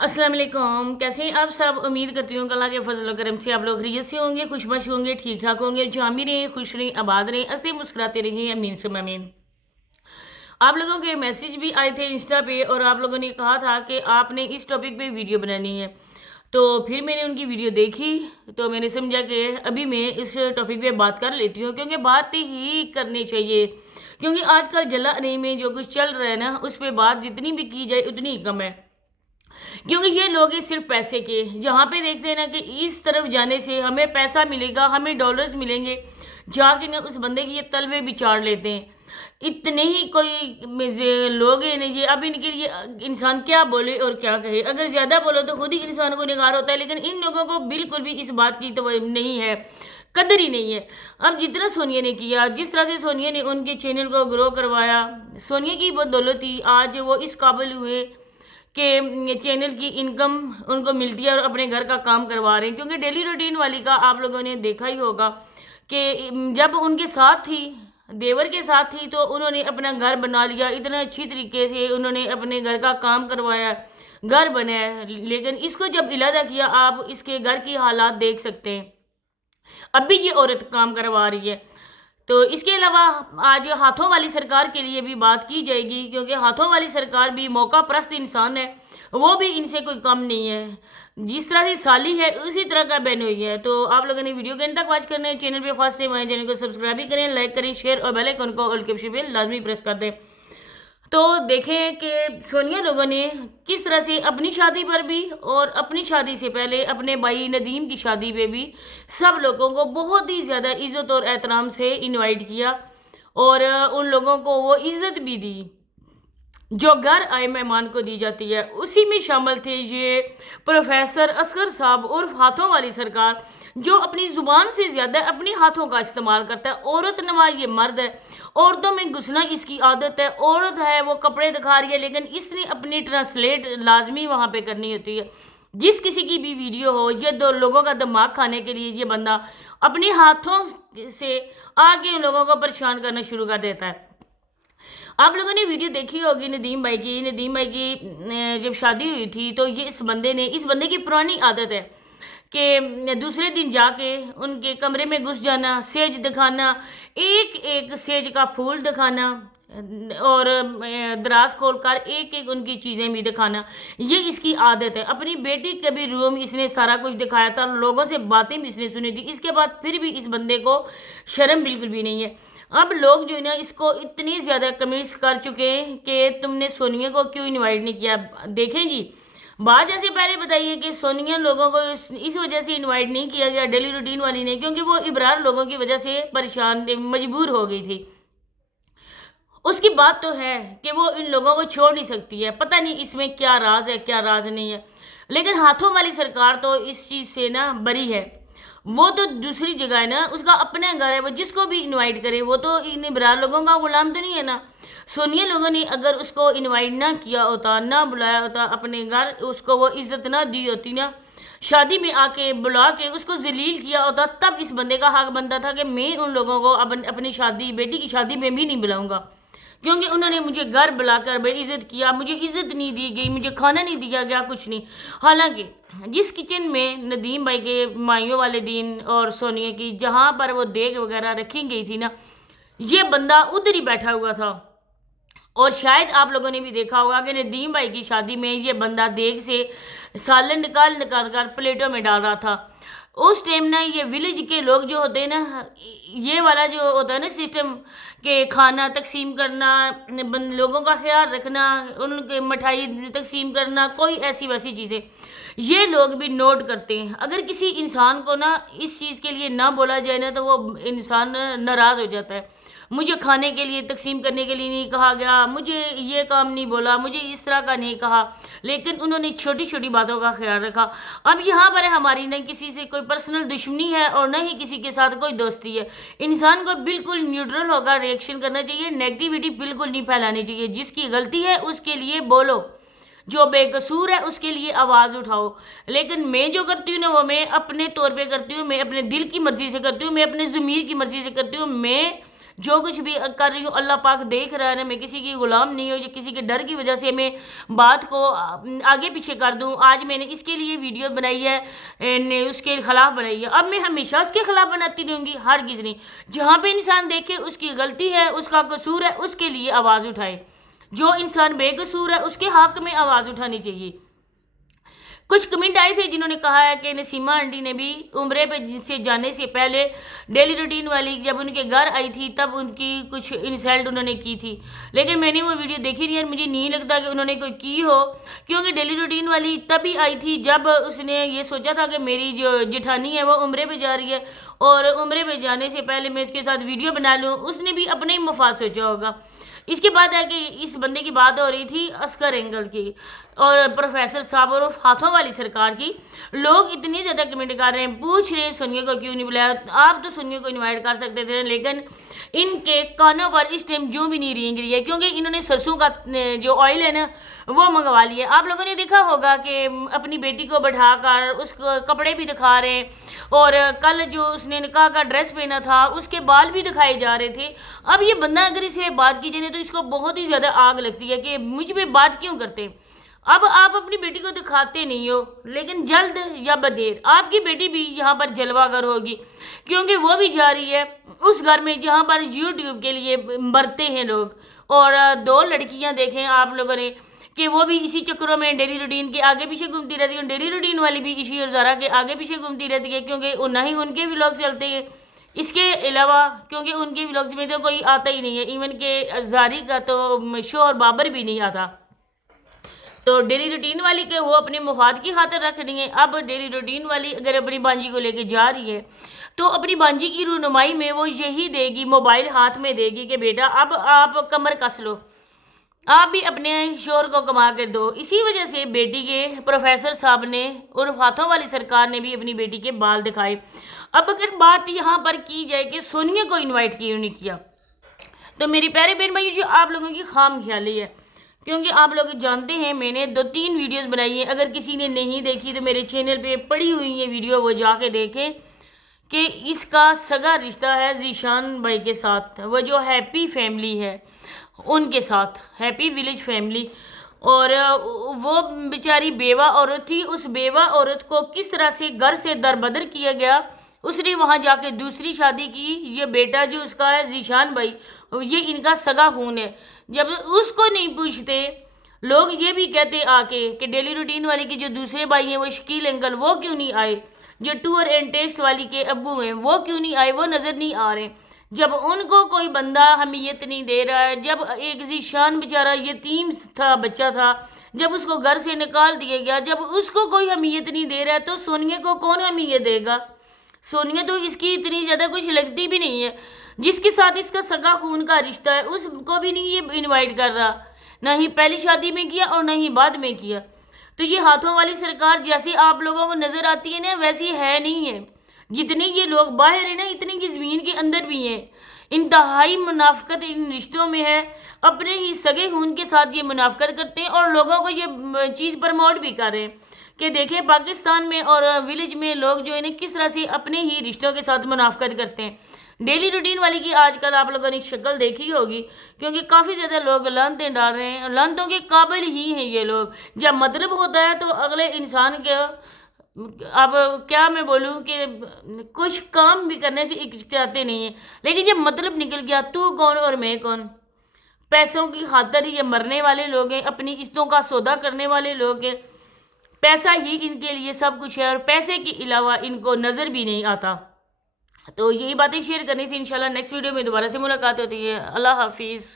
अस्सलाम वालेकुम। कैसे हैं आप सब? उम्मीद करती हूँ कि अल्लाह के फजल और करम से आप लोग खैरियत से होंगे, खुशबश होंगे, ठीक ठाक होंगे, जहाँ भी रहें खुश रहें, आबाद रहें, हंसते मुस्कुराते रहें, अमीन सुम अमीन। आप लोगों के मैसेज भी आए थे इंस्टा पे और आप लोगों ने कहा था कि आपने इस टॉपिक पे वीडियो बनानी है। तो फिर मैंने उनकी वीडियो देखी तो मैंने समझा कि अभी मैं इस टॉपिक पे बात कर लेती हूँ, क्योंकि बात ही करनी चाहिए। क्योंकि आजकल जला नहीं में जो कुछ चल रहा है ना, उस पर बात जितनी भी की जाए उतनी ही कम है। क्योंकि ये लोग हैं सिर्फ पैसे के, जहाँ पे देखते हैं ना कि इस तरफ जाने से हमें पैसा मिलेगा, हमें डॉलर्स मिलेंगे, जाके ना उस बंदे की ये तलवे भी चाड़ लेते हैं। इतने ही कोई लोग हैं ना, ये अब इनके लिए इंसान क्या बोले और क्या कहे। अगर ज़्यादा बोलो तो खुद ही इंसान को निगार होता है, लेकिन इन लोगों को बिल्कुल भी इस बात की तो नहीं है, कदर ही नहीं है। अब जितना सोनिया ने किया, जिस तरह से सोनिया ने उनके चैनल को ग्रो करवाया, सोनिया की बदौलत ही आज वो इस काबिल हुए कि चैनल की इनकम उनको मिलती है और अपने घर का काम करवा रहे हैं। क्योंकि डेली रूटीन वाली का आप लोगों ने देखा ही होगा कि जब उनके साथ थी, देवर के साथ थी, तो उन्होंने अपना घर बना लिया, इतना अच्छी तरीके से उन्होंने अपने घर का काम करवाया, घर बनाया। लेकिन इसको जब इलादा किया, आप इसके घर की हालात देख सकते हैं। अब भी ये औरत काम करवा रही है। तो इसके अलावा आज हाथों वाली सरकार के लिए भी बात की जाएगी, क्योंकि हाथों वाली सरकार भी मौका परस्त इंसान है, वो भी इनसे कोई कम नहीं है। जिस तरह से साली है उसी तरह का बेनोई है। तो आप लोगों ने वीडियो के अंत तक वॉच करना है। चैनल पे फर्स्ट टाइम आए, चैनल को सब्सक्राइब भी करें, लाइक करें, शेयर और बेल आइकन को ऑल के ऑप्शन पे लाजमी प्रेस कर दें। तो देखें कि सोनिया लोगों ने किस तरह से अपनी शादी पर भी और अपनी शादी से पहले अपने भाई नदीम की शादी पे भी सब लोगों को बहुत ही ज़्यादा इज़्ज़त और एहतराम से इनवाइट किया, और उन लोगों को वो इज़्ज़त भी दी जो घर आए मेहमान को दी जाती है। उसी में शामिल थे ये प्रोफेसर असगर साहब उर्फ हाथों वाली सरकार, जो अपनी ज़ुबान से ज़्यादा अपने हाथों का इस्तेमाल करता है। औरत नमा ये मर्द है, औरतों में घुसना इसकी आदत है। औरत है वो कपड़े दिखा रही है, लेकिन इसने अपनी ट्रांसलेट लाजमी वहाँ पे करनी होती है। जिस किसी की भी वीडियो हो, ये दो लोगों का दिमाग खाने के लिए ये बंदा अपने हाथों से आके उन लोगों को परेशान करना शुरू कर देता है। आप लोगों ने वीडियो देखी होगी नदीम भाई की। नदीम भाई की जब शादी हुई थी तो ये इस बंदे की पुरानी आदत है कि दूसरे दिन जाके उनके कमरे में घुस जाना, सेज दिखाना, एक एक सेज का फूल दिखाना और दराज खोलकर एक एक उनकी चीज़ें भी दिखाना। ये इसकी आदत है। अपनी बेटी के भी रूम इसने सारा कुछ दिखाया था, लोगों से बातें भी इसने सुनी थी। इसके बाद फिर भी इस बंदे को शर्म बिल्कुल भी नहीं है। अब लोग जो है ना, इसको इतनी ज़्यादा कमेंट्स कर चुके हैं कि तुमने सोनिया को क्यों इनवाइट नहीं किया। देखें जी, बात जैसे पहले बताइए कि सोनिया लोगों को इस वजह से इनवाइट नहीं किया गया, डेली रूटीन वाली ने, क्योंकि वो इब्रार लोगों की वजह से परेशान मजबूर हो गई थी। उसकी बात तो है कि वो इन लोगों को छोड़ नहीं सकती है। पता नहीं इसमें क्या राज है, क्या राज नहीं है। लेकिन हाथों वाली सरकार तो इस चीज़ से ना बरी है। वो तो दूसरी जगह है ना, उसका अपना घर है, वो जिसको भी इनवाइट करे। वो तो इन इब्रार लोगों का गुलाम तो नहीं है ना। सोनिया लोगों ने अगर उसको इनवाइट ना किया होता, ना बुलाया होता अपने घर, उसको वो इज्जत ना दी होती ना, शादी में आके बुला के उसको जलील किया होता, तब इस बंदे का हक बनता था कि मैं उन लोगों को अपनी शादी, बेटी की शादी में भी नहीं बुलाऊंगा, क्योंकि उन्होंने मुझे घर बुलाकर बेइज्जत किया, मुझे इज्जत नहीं दी गई, मुझे खाना नहीं दिया गया, कुछ नहीं। हालांकि जिस किचन में नदीम भाई के माइयों वाले दिन और सोनिया की जहाँ पर वो देग वगैरह रखी गई थी ना, ये बंदा उधर ही बैठा हुआ था। और शायद आप लोगों ने भी देखा होगा कि नदीम भाई की शादी में ये बंदा देग से सालन निकाल निकाल कर प्लेटों में डाल रहा था। उस टाइम ना ये विलेज के लोग जो होते हैं ना, ये वाला जो होता है ना सिस्टम के खाना तकसीम करना, लोगों का ख्याल रखना, उनके मिठाई तकसीम करना, कोई ऐसी वैसी चीज़ें ये लोग भी नोट करते हैं। अगर किसी इंसान को ना इस चीज़ के लिए ना बोला जाए ना, तो वो इंसान नाराज़ हो जाता है। मुझे खाने के लिए तकसीम करने के लिए नहीं कहा गया, मुझे ये काम नहीं बोला, मुझे इस तरह का नहीं कहा, लेकिन उन्होंने छोटी छोटी बातों का ख्याल रखा। अब यहाँ पर हमारी न किसी से कोई पर्सनल दुश्मनी है और न ही किसी के साथ कोई दोस्ती है। इंसान को बिल्कुल न्यूट्रल होकर रिएक्शन करना चाहिए, नेगेटिविटी बिल्कुल नहीं फैलानी चाहिए। जिसकी गलती है उसके लिए बोलो, जो बेकसूर है उसके लिए आवाज़ उठाओ। लेकिन मैं जो करती हूँ ना, वो मैं अपने तौर पे करती हूँ, मैं अपने दिल की मर्ज़ी से करती हूँ, मैं अपने ज़मीर की मर्ज़ी से करती हूँ। मैं جو کچھ بھی کر رہی ہوں اللہ پاک دیکھ رہا ہے نا، میں کسی کی غلام نہیں ہوں یا کسی کے ڈر کی وجہ سے میں بات کو آگے پیچھے کر دوں۔ آج میں نے اس کے لیے ویڈیو بنائی ہے، اس کے خلاف بنائی ہے، اب میں ہمیشہ اس کے خلاف بناتی رہوں گی؟ ہرگز نہیں۔ جہاں پہ انسان دیکھے اس کی غلطی ہے، اس کا قصور ہے، اس کے لیے آواز اٹھائے۔ جو انسان بے قصور ہے اس کے حق میں آواز اٹھانی چاہیے۔ کچھ کمنٹ آئے تھے جنہوں نے کہا ہے کہ نسیمہ آنٹی نے بھی عمرے پہ سے جانے سے پہلے ڈیلی روٹین والی جب ان کے گھر آئی تھی تب ان کی کچھ انسلٹ انہوں نے کی تھی، لیکن میں نے وہ ویڈیو دیکھی نہیں اور مجھے نہیں لگتا کہ انہوں نے کوئی کی ہو، کیونکہ ڈیلی روٹین والی تبھی آئی تھی جب اس نے یہ سوچا تھا کہ میری جو جٹھانی ہے وہ عمرے پہ جا رہی ہے اور عمرے پہ جانے سے پہلے میں اس کے ساتھ ویڈیو بنا لوں۔ اس نے بھی اپنے ہی مفاد سوچا ہوگا۔ اس کے بعد ہے کہ اس بندے کی بات ہو رہی تھی عسکر اینگل کی اور پروفیسر صاحب اور ہاتھوں والی سرکار کی۔ لوگ اتنی زیادہ کمنٹ کر رہے ہیں، پوچھ رہے ہیں سونیا کو کیوں نہیں بلایا؟ آپ تو سونیا کو انوائٹ کر سکتے تھے، لیکن ان کے کانوں پر اس ٹائم جو بھی نہیں رینگ رہی ہے، کیونکہ انہوں نے سرسوں کا جو آئل ہے نا وہ منگوا لیے۔ آپ لوگوں نے دیکھا ہوگا کہ اپنی بیٹی کو بٹھا کر اس کو کپڑے بھی دکھا رہے ہیں، اور کل جو اس نے نکاح کا ڈریس پہنا تھا اس کے بال بھی دکھائے جا رہے تھے۔ اب یہ بندہ اگر اس پہ بات کی جائے تو اس کو بہت ہی زیادہ آگ لگتی ہے کہ مجھ پہ بات کیوں کرتے۔ اب آپ اپنی بیٹی کو دکھاتے نہیں ہو، لیکن جلد یا بدیر آپ کی بیٹی بھی یہاں پر جلوہ گر ہوگی، کیونکہ وہ بھی جا رہی ہے اس گھر میں جہاں پر یوٹیوب کے لیے مرتے ہیں لوگ۔ اور دو لڑکیاں دیکھیں آپ لوگوں نے کہ وہ بھی اسی چکروں میں ڈیلی روٹین کے آگے پیچھے گھومتی رہتی ہیں۔ ڈیلی روٹین والی بھی عشی اور زارا کے آگے پیچھے گھومتی رہتی ہے، کیونکہ نہ ہی ان کے ولاگ چلتے ہیں، اس کے علاوہ کیونکہ ان کے ولاگز میں تو کوئی آتا ہی نہیں ہے، ایون کہ زاری کا تو شو اور بابر بھی نہیں آتا۔ تو ڈیلی روٹین والی کے وہ اپنے مفاد کی خاطر رکھ رہی ہیں۔ اب ڈیلی روٹین والی اگر اپنی بانجی کو لے کے جا رہی ہے تو اپنی بانجی کی رونمائی میں وہ یہی دے گی، موبائل ہاتھ میں دے گی کہ بیٹا اب آپ کمر کس لو، آپ بھی اپنے شوہر کو کما کر دو۔ اسی وجہ سے بیٹی کے پروفیسر صاحب نے اور ہاتھوں والی سرکار نے بھی اپنی بیٹی کے بال دکھائے۔ اب اگر بات یہاں پر کی جائے کہ سونیا کو انوائٹ کیوں نہیں کیا، تو میری پیارے بہن بھائی جو آپ لوگوں کی خام خیالی ہے، کیونکہ آپ لوگ جانتے ہیں میں نے 2-3 ویڈیوز بنائی ہیں، اگر کسی نے نہیں دیکھی تو میرے چینل پہ پڑی ہوئی یہ ویڈیو وہ جا کے دیکھیں کہ اس کا سگا رشتہ ہے ذیشان بھائی کے ساتھ، وہ جو ہیپی فیملی ہے ان کے ساتھ، ہیپی ولیج فیملی، اور وہ بیچاری بیوہ عورت تھی۔ اس بیوہ عورت کو کس طرح سے گھر سے دربدر کیا گیا، اس نے وہاں جا کے دوسری شادی کی۔ یہ بیٹا جو اس کا ہے ذیشان بھائی، یہ ان کا سگا خون ہے، جب اس کو نہیں پوچھتے لوگ یہ بھی کہتے آ کے کہ ڈیلی روٹین والی کے جو دوسرے بھائی ہیں وہ شکیل انکل وہ کیوں نہیں آئے، جو ٹور اینڈ ٹیسٹ والی کے ابو ہیں وہ کیوں نہیں آئے، وہ نظر نہیں آ رہے۔ جب ان کو کوئی بندہ اہمیت نہیں دے رہا ہے، جب ایک ذیشان بیچارہ یتیم تھا، بچہ تھا، جب اس کو گھر سے نکال دیا گیا، جب اس کو کوئی اہمیت نہیں دے رہا ہے تو سونیا کو کون اہمیت دے گا؟ سونیا تو اس کی اتنی زیادہ کچھ لگتی بھی نہیں ہے، جس کے ساتھ اس کا سگا خون کا رشتہ ہے اس کو بھی نہیں یہ انوائٹ کر رہا، نہ ہی پہلی شادی میں کیا اور نہ ہی بعد میں کیا۔ تو یہ ہاتھوں والی سرکار جیسی آپ لوگوں کو نظر آتی ہے نا ویسی ہے نہیں ہے، جتنے یہ لوگ باہر ہیں نا اتنے کی زمین کے اندر بھی ہیں۔ انتہائی منافقت ان رشتوں میں ہے، اپنے ہی سگے خون کے ساتھ یہ منافقت کرتے ہیں اور لوگوں کو یہ چیز پرموٹ بھی کر رہے ہیں کہ دیکھیں پاکستان میں اور ولیج میں لوگ جو ہے نا کس طرح سے اپنے ہی رشتوں کے ساتھ منافقت کرتے ہیں۔ ڈیلی روٹین والی کی آج کل آپ لوگوں نے شکل دیکھی ہوگی، کیونکہ کافی زیادہ لوگ لانتیں ڈال رہے ہیں، لانتوں کے قابل ہی ہیں یہ لوگ۔ جب مطلب ہوتا ہے تو اگلے انسان کے اب کیا میں بولوں کہ کچھ کام بھی کرنے سے چاہتے نہیں ہیں، لیکن جب مطلب نکل گیا تو کون اور میں کون، پیسوں کی خاطر یہ مرنے والے لوگ ہیں، اپنی عزتوں کا سودا کرنے والے لوگ ہیں۔ پیسہ ہی ان کے لیے سب کچھ ہے اور پیسے کے علاوہ ان کو نظر بھی نہیں آتا۔ تو یہی باتیں شیئر کرنی تھی، انشاءاللہ نیکسٹ ویڈیو میں دوبارہ سے ملاقات ہوتی ہے۔ اللہ حافظ۔